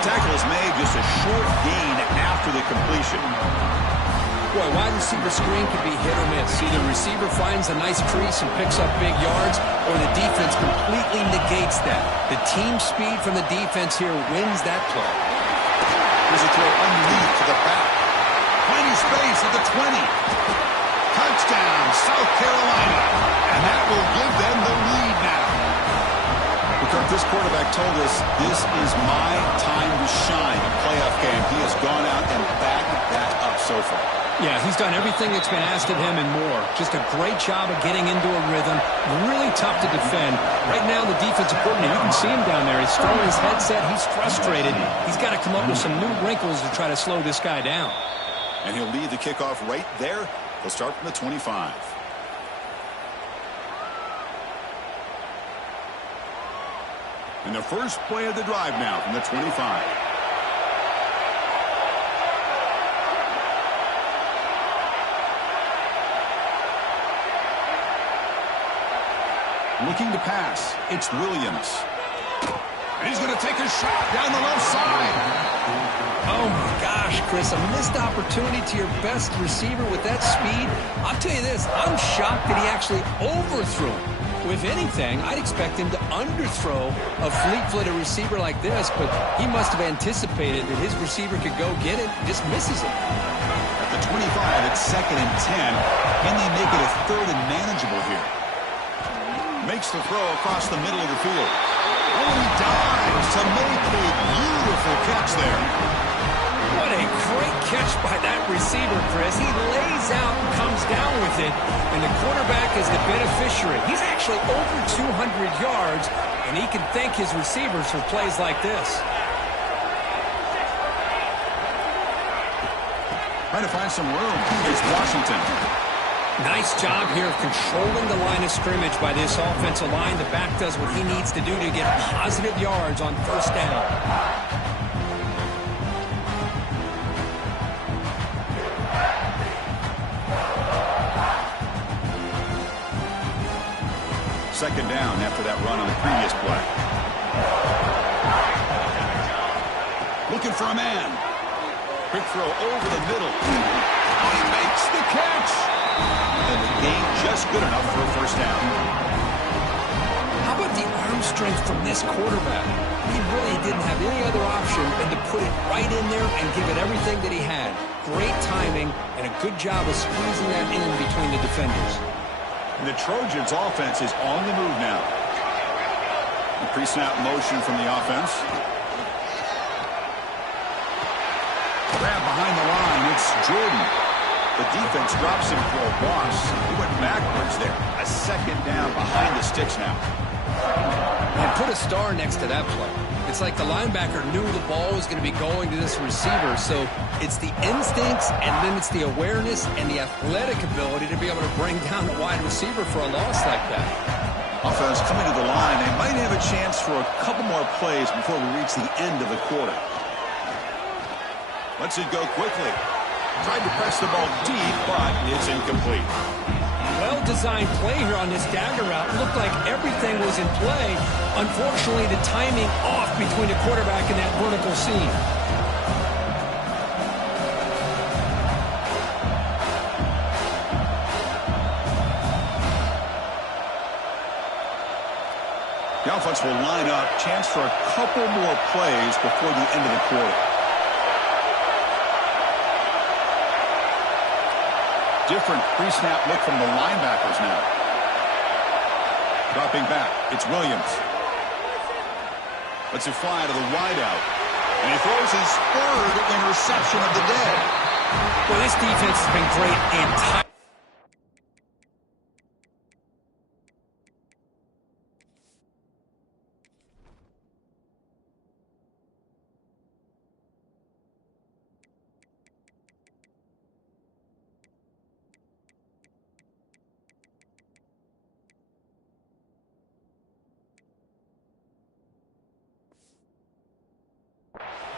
Tackle is made, just a short gain after the completion. Boy, wide receiver screen can be hit or miss. Either receiver finds a nice crease and picks up big yards, or the defense completely negates that. The team speed from the defense here wins that play. Here's a throw underneath to the back. Plenty space at the 20. Touchdown, South Carolina. And that will give them the lead now. This quarterback told us this is my time to shine. A playoff game. He has gone out and backed that up so far. Yeah, he's done everything that's been asked of him and more. Just a great job of getting into a rhythm. Really tough to defend. Right now, the defensive coordinator, you can see him down there. He's throwing his headset. He's frustrated. He's got to come up with some new wrinkles to try to slow this guy down. And he'll lead the kickoff right there. He'll start from the 25. And the first play of the drive now from the 25. Looking to pass. It's Williams. And he's going to take a shot down the left side. Oh, my gosh, Chris. A missed opportunity to your best receiver with that speed. I'll tell you this. I'm shocked that he actually overthrew him. If anything, I'd expect him to underthrow a fleet-footed receiver like this, but he must have anticipated that his receiver could go get it and just misses it. At the 25, it's 2nd and 10. Can they make it a 3rd and manageable here? Makes the throw across the middle of the field. Oh, he dives to make a beautiful catch there. What a great catch by that receiver, Chris. He lays out and comes down with it, and the quarterback is the beneficiary. He's actually over 200 yards, and he can thank his receivers for plays like this. Trying to find some room. It's Washington. Nice job here of controlling the line of scrimmage by this offensive line. The back does what he needs to do to get positive yards on first down. Second down after that run on the previous play. Looking for a man. Quick throw over the middle. He makes the catch. And the gain just good enough for a first down. How about the arm strength from this quarterback? He really didn't have any other option than to put it right in there and give it everything that he had. Great timing and a good job of squeezing that in between the defenders. And the Trojans' offense is on the move now. The pre-snap motion from the offense. Grab behind the line. It's Jordan. The defense drops him for a loss. He went backwards there. A second down behind the sticks now. And put a star next to that play. It's like the linebacker knew the ball was going to be going to this receiver, so it's the instincts and then it's the awareness and the athletic ability to be able to bring down a wide receiver for a loss like that. Offense coming to the line. They might have a chance for a couple more plays before we reach the end of the quarter. Lets it go quickly. Tried to press the ball deep, but it's incomplete. Well well-designed play here on this dagger route. It looked like everything was in play. Unfortunately, the timing off between the quarterback and that vertical seam. The offense will line up. Chance for a couple more plays before the end of the quarter. Different pre-snap look from the linebackers now. Dropping back, it's Williams. Lets it fly to the wideout. And he throws his third interception of the day. Well, this defense has been great entire.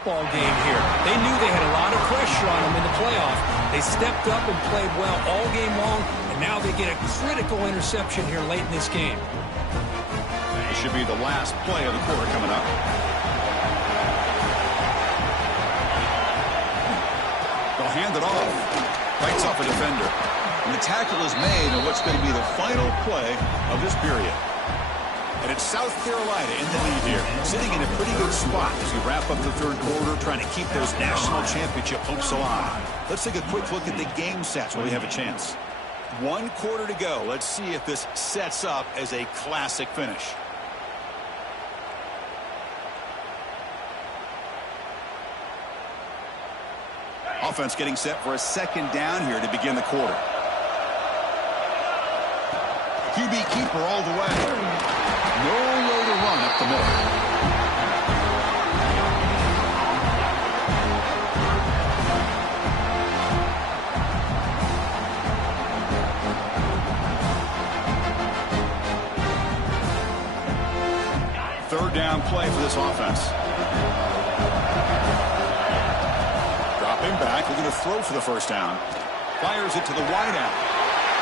Ball game here. They knew they had a lot of pressure on them in the playoff. They stepped up and played well all game long, and now they get a critical interception here late in this game. It should be the last play of the quarter coming up. They'll hand it off. Bites off a defender. And the tackle is made on what's going to be the final play of this period. And it's South Carolina in the lead here, sitting in a pretty good spot as we wrap up the third quarter, trying to keep those national championship hopes alive. Let's take a quick look at the game stats while we have a chance. 1 quarter to go. Let's see if this sets up as a classic finish. Offense getting set for a second down here to begin the quarter. QB keeper all the way. No way to run up the middle. Third down play for this offense. Dropping back, looking to throw for the first down. Fires it to the wideout.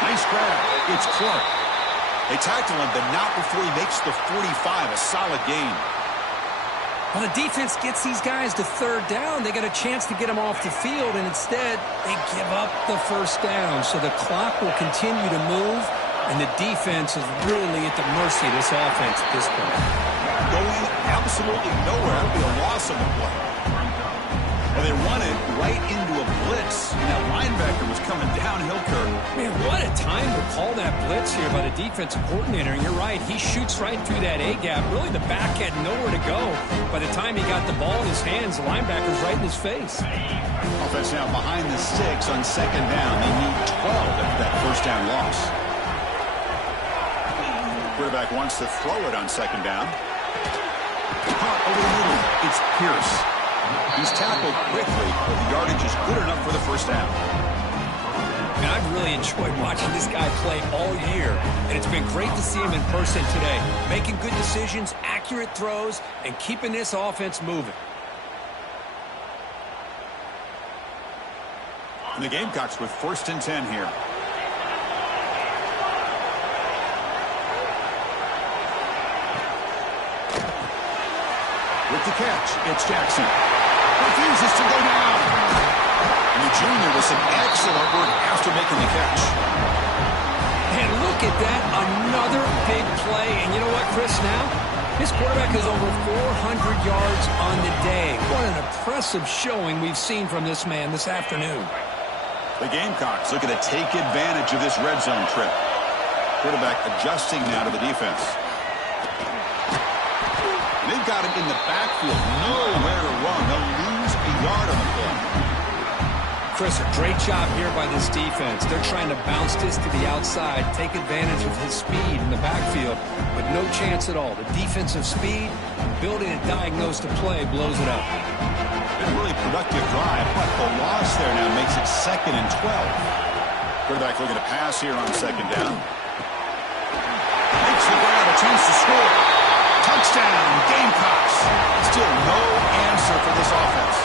Nice grab. It's Clark. They tackle him, but not before he makes the 45, a solid gain. Well, the defense gets these guys to third down. They got a chance to get them off the field, and instead they give up the first down. So the clock will continue to move, and the defense is really at the mercy of this offense at this point. Going absolutely nowhere. That would be a loss of the play. Well, they run it right into a blitz, and that linebacker was coming downhill curve. Man, what a time to call that blitz here by the defensive coordinator. And you're right, he shoots right through that A-gap. Really, the back had nowhere to go. By the time he got the ball in his hands, the linebacker's right in his face. Offense now behind the 6 on second down. They need 12 after that first down loss. Quarterback wants to throw it on second down. Caught over the middle. It's Pierce. He's tackled quickly, but the yardage is good enough for the first down. And I've really enjoyed watching this guy play all year, and it's been great to see him in person today, making good decisions, accurate throws, and keeping this offense moving. And the Gamecocks with 1st and 10 here. With the catch, it's Jackson. Refuses to go down. And the junior with some excellent work after making the catch. And look at that, another big play. And you know what, Chris, now? This quarterback has over 400 yards on the day. What an impressive showing we've seen from this man this afternoon. The Gamecocks looking to take advantage of this red zone trip. Quarterback adjusting now to the defense. They've got him in the backfield. Nowhere to run. They'll lose a yard on the play. Chris, a great job here by this defense. They're trying to bounce this to the outside, take advantage of his speed in the backfield, but no chance at all. The defensive speed, ability to diagnose the play, blows it up. Been a really productive drive, but the loss there now makes it 2nd and 12. Quarterback looking to pass here on second down. Makes the grab, a chance to score. Touchdown, Gamecocks. Still no answer for this offense.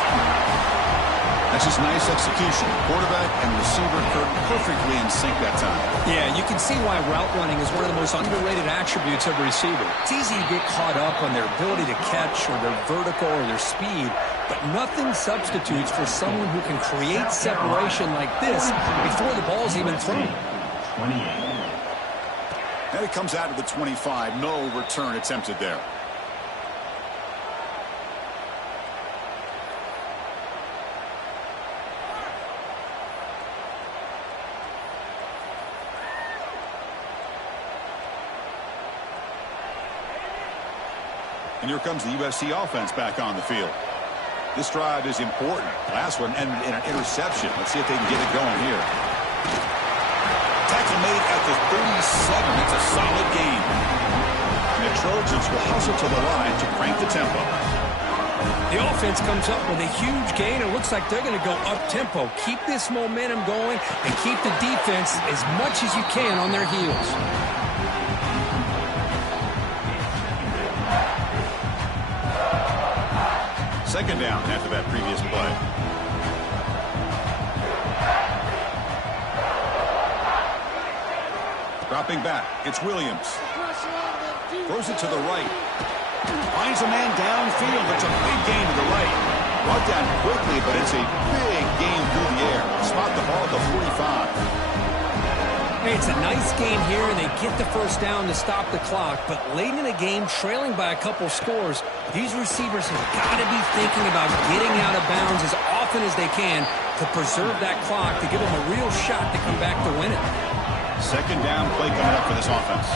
That's just nice execution. Quarterback and receiver Kirk perfectly in sync that time. Yeah, you can see why route running is one of the most underrated attributes of a receiver. It's easy to get caught up on their ability to catch or their vertical or their speed, but nothing substitutes for someone who can create separation like this before the ball's even thrown. 28. And it comes out of the 25. No return attempted there. And here comes the USC offense back on the field. This drive is important. Last one ended in an interception. Let's see if they can get it going here. Tackle made at the 37. It's a solid gain. And the Trojans will hustle to the line to crank the tempo. The offense comes up with a huge gain. It looks like they're going to go up-tempo. Keep this momentum going and keep the defense as much as you can on their heels. Second down after that previous play. Dropping back, it's Williams. Throws it to the right. Finds a man downfield. It's a big gain to the right. Brought down quickly, but it's a big gain through the air. Spot the ball at the 45. Hey, it's a nice game here, and they get the first down to stop the clock. But late in the game, trailing by a couple scores, these receivers have got to be thinking about getting out of bounds as often as they can to preserve that clock, to give them a real shot to come back to win it. Second down play coming up for this offense.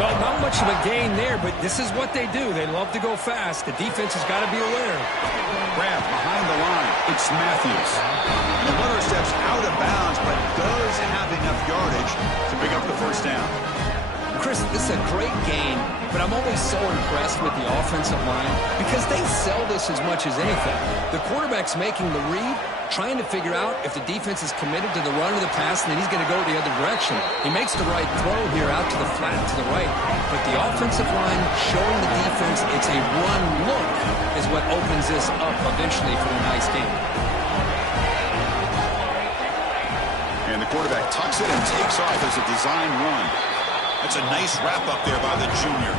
Well, not much of a gain there, but this is what they do. They love to go fast. The defense has got to be aware. Grab behind the line. It's Matthews. And the runner steps out of bounds, but does have enough yardage to pick up the first down. Chris, this is a great game, but I'm always so impressed with the offensive line because they sell this as much as anything. The quarterback's making the read, trying to figure out if the defense is committed to the run or the pass, and then he's going to go the other direction. He makes the right throw here out to the flat to the right, but the offensive line showing the defense it's a run look is what opens this up eventually for a nice game. And the quarterback tucks it and takes off as a design run. That's a nice wrap-up there by the junior.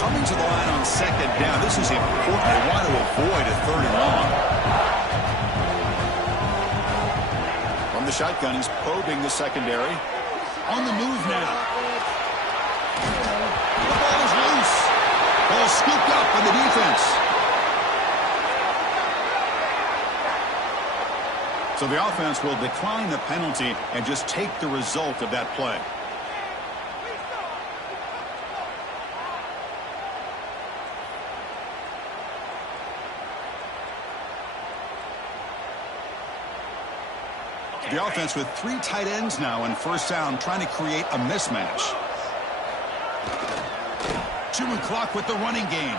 Coming to the line on second down. This is important. They want to avoid a third and long. From the shotgun, he's probing the secondary. On the move now. The ball is loose. Ball scooped up by the defense. So the offense will decline the penalty and just take the result of that play. The offense with three tight ends now on first down, trying to create a mismatch. Chewing clock with the running game.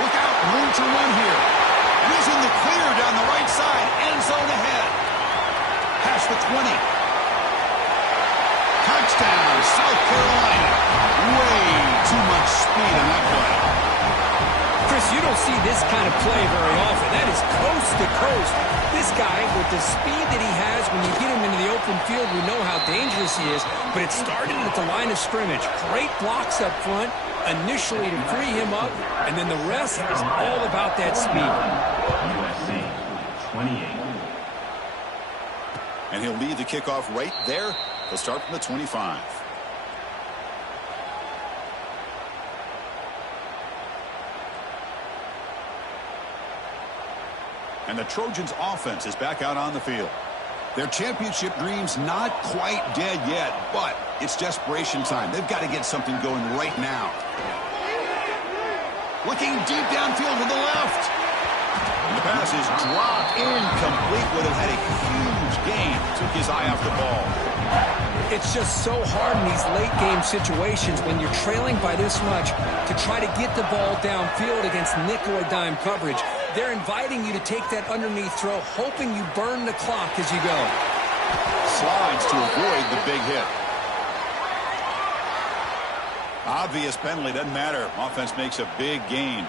Look out, room to run here. And he's in the clear down the right side, end zone ahead. Past the 20. Touchdown, South Carolina. Way too much speed on that play. Chris, you don't see this kind of play very often. That is coast to coast. This guy, with the speed that he has, when you get him into the open field, we know how dangerous he is, but it started at the line of scrimmage. Great blocks up front, initially to free him up, and then the rest is all about that speed. USC 28. And he'll lead the kickoff right there. He'll start from the 25. And the Trojans' offense is back out on the field. Their championship dreams not quite dead yet, but it's desperation time. They've got to get something going right now. Looking deep downfield to the left. And the pass is dropped incomplete. Would have had a huge gain. Took his eye off the ball. It's just so hard in these late game situations when you're trailing by this much to try to get the ball downfield against nickel or dime coverage. They're inviting you to take that underneath throw, hoping you burn the clock as you go. Slides to avoid the big hit. Obvious penalty, doesn't matter. Offense makes a big gain.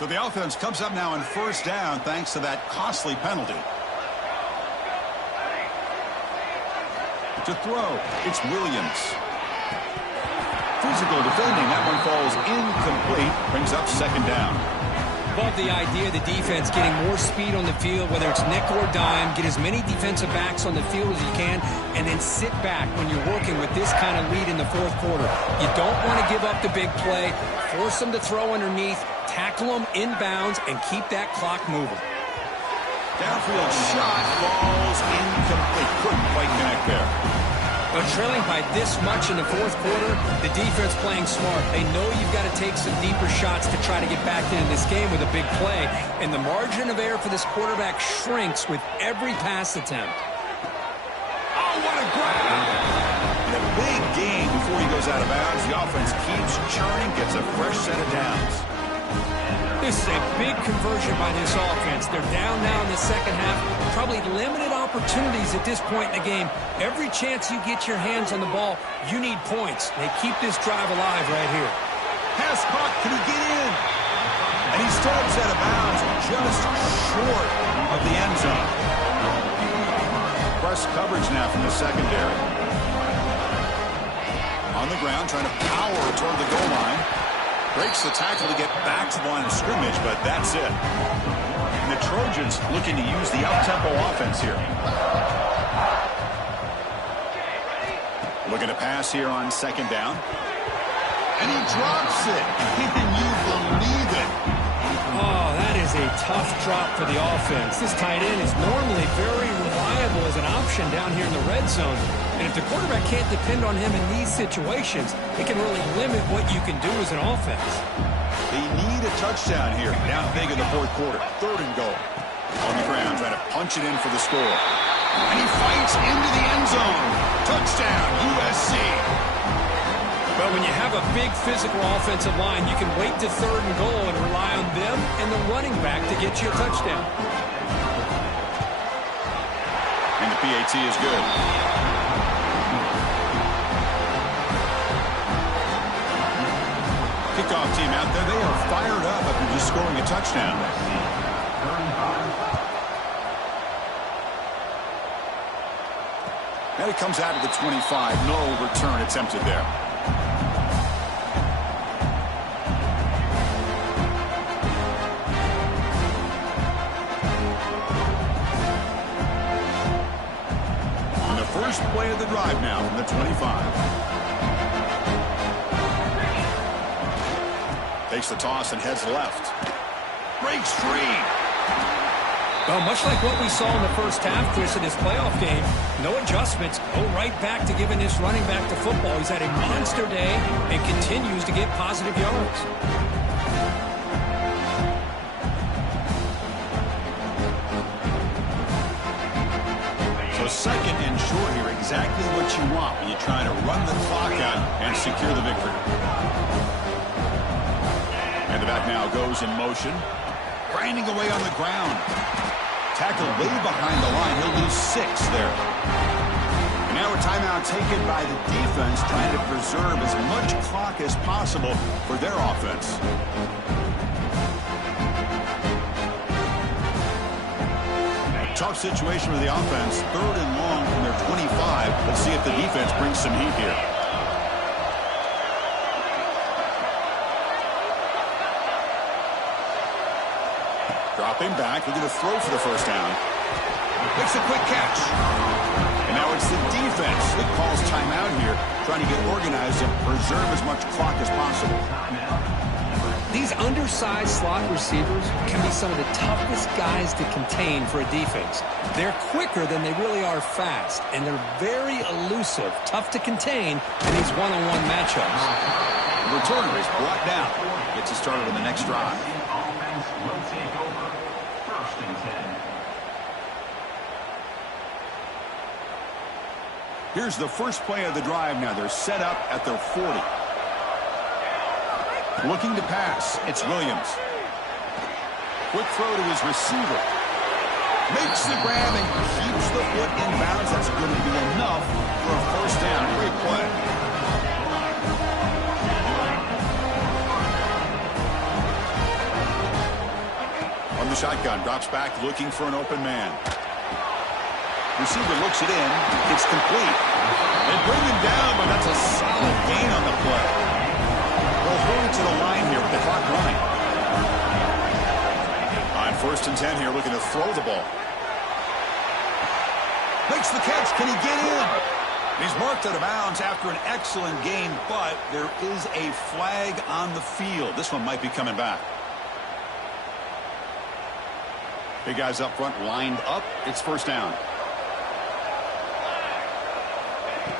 So the offense comes up now in first down thanks to that costly penalty. To throw, it's Williams. Physical defending, that one falls incomplete, brings up second down. Love the idea of the defense getting more speed on the field, whether it's nickel or dime, get as many defensive backs on the field as you can, and then sit back when you're working with this kind of lead in the fourth quarter. You don't want to give up the big play, force them to throw underneath, tackle them inbounds, and keep that clock moving. Downfield shot falls incomplete. Couldn't quite connect there. But trailing by this much in the fourth quarter, the defense playing smart. They know you've got to take some deeper shots to try to get back into this game with a big play. And the margin of error for this quarterback shrinks with every pass attempt. Oh, what a grab! In a big game before he goes out of bounds, the offense keeps churning, gets a fresh set of downs. This is a big conversion by this offense. They're down now in the second half. Probably limited opportunities at this point in the game. Every chance you get your hands on the ball, you need points. They keep this drive alive right here. Pass caught. Can he get in? And he steps out of bounds just short of the end zone. Press coverage now from the secondary. On the ground, trying to power toward the goal line. Breaks the tackle to get back to the line of scrimmage, but that's it. And the Trojans looking to use the up-tempo offense here. Looking to pass here on second down. And he drops it. Can you believe it? Oh, that is a tough drop for the offense. This tight end is normally very reliable as an option down here in the red zone. And if the quarterback can't depend on him in these situations, it can really limit what you can do as an offense. They need a touchdown here. Down big in the fourth quarter. Third and goal. On the ground, trying to punch it in for the score. And he fights into the end zone. Touchdown, USC. But when you have a big physical offensive line, you can wait to third and goal and rely on them and the running back to get you a touchdown. And the PAT is good. Kickoff team out there. They are fired up after just scoring a touchdown. And it comes out of the 25. No return attempted there. On the first play of the drive now from the 25. Takes the toss and heads left. Breaks free. Well, much like what we saw in the first half, Chris, of this playoff game, no adjustments. Go right back to giving this running back to football. He's had a monster day and continues to get positive yards. So second and short here, exactly what you want when you try to run the clock out and secure the victory. And the back now goes in motion. Grinding away on the ground. Tackled way behind the line. He'll lose 6 there. And now a timeout taken by the defense, trying to preserve as much clock as possible for their offense. Tough situation with the offense. Third and long from their 25. Let's see if the defense brings some heat here. Dropping back, looking to throw for the first down. Makes a quick catch. And now it's the defense that calls timeout here, trying to get organized and preserve as much clock as possible. These undersized slot receivers can be some of the toughest guys to contain for a defense. They're quicker than they really are fast, and they're very elusive, tough to contain in these one-on-one matchups. The returner is brought down. Gets us started on the next drive. Here's the first play of the drive now. They're set up at their 40. Looking to pass. It's Williams. Quick throw to his receiver. Makes the grab and keeps the foot in bounds. That's going to be enough for a first down. Great play. shotgun, drops back looking for an open man. Receiver looks it in. It's complete. They bring him down, but that's a solid gain on the play. They'll hurry to the line here with the clock running. On 1st and 10 here, looking to throw the ball. Makes the catch. Can he get in? He's marked out of bounds after an excellent gain, but there is a flag on the field. This one might be coming back. Big guys up front lined up. It's 1st down.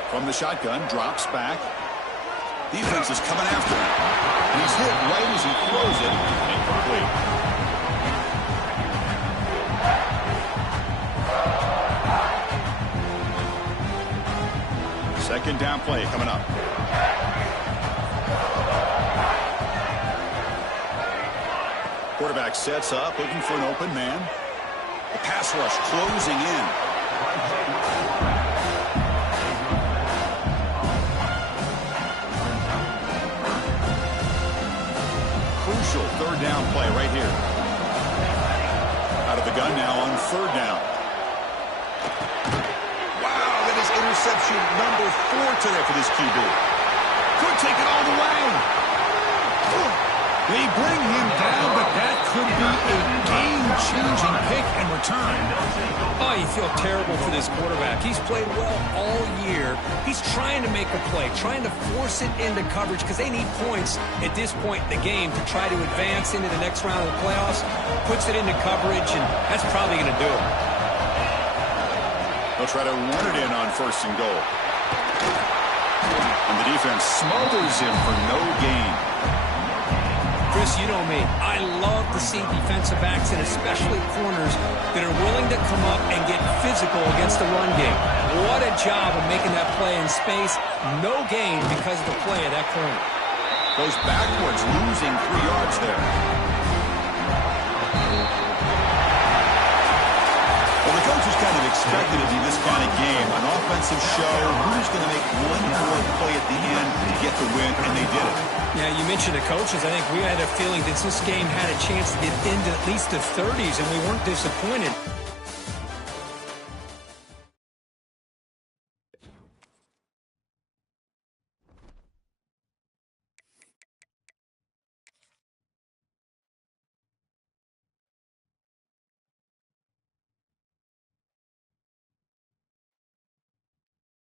From the shotgun, drops back. Defense is coming after him. And he's hit right as he throws it. Incomplete. Second down play coming up. Quarterback sets up, looking for an open man. The pass rush closing in. Crucial 3rd down play right here. Out of the gun now on 3rd down. Wow, that is interception number 4 today for this QB. Could take it all the way. They bring him down, but that could be a game-changing pick and return. Oh, you feel terrible for this quarterback. He's played well all year. He's trying to make a play, trying to force it into coverage because they need points at this point in the game to try to advance into the next round of the playoffs. Puts it into coverage, and that's probably going to do it. They'll try to run it in on 1st and goal. And the defense smothers him for no gain. Chris, you know me. I love to see defensive backs and especially corners that are willing to come up and get physical against the run game. What a job of making that play in space. No gain because of the play of that corner. Goes backwards, losing 3 yards there. Well, the coach is kind of expected to be this kind of game. An offensive show. Who's going to make one more play at the end to get the win, and they did it. Yeah, you mentioned the coaches. I think we had a feeling that this game had a chance to get into at least the 30s, and we weren't disappointed.